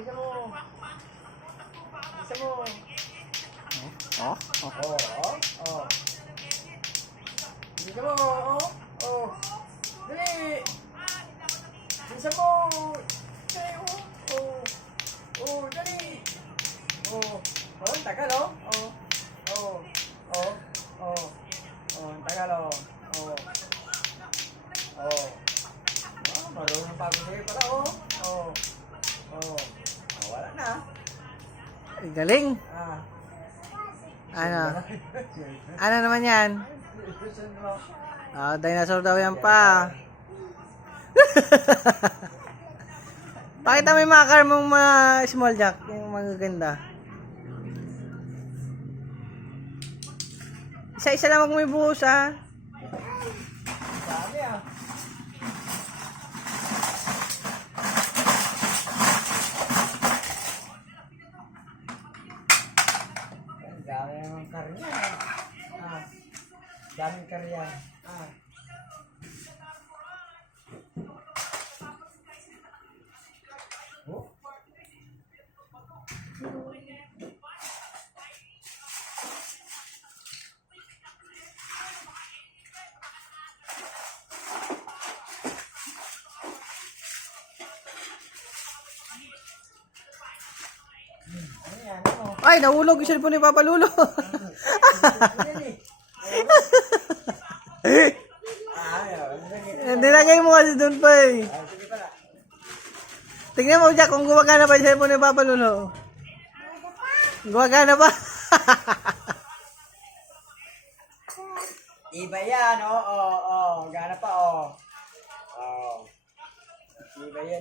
Bisa mo. Bisa mo. Oh, oh. Oh. Bisa mo. Oh. Dali. Bisa mo. Dali. Oh, dali. Ang tagal oh. Ang tagal oh. Marunong pa ako sa'yo pala oh. Wala na. Galing. Ano? Ano naman yan? Dinosaur daw yan pa. Pakita mo yung mga car mong mga small jack, yung magaganda. Isa-isa lang kung may buhos ha. Dami ah. Dami ng karya. Daming karya. Ay, nahulog yung cellphone ni Papa Lulo. Nilagay mo kasi doon pa eh. Tingnan mo Jack kung gumagana pa yung cellphone ni Papa Lulo. Gumagana pa. Iba yan, gana pa, Iba yan.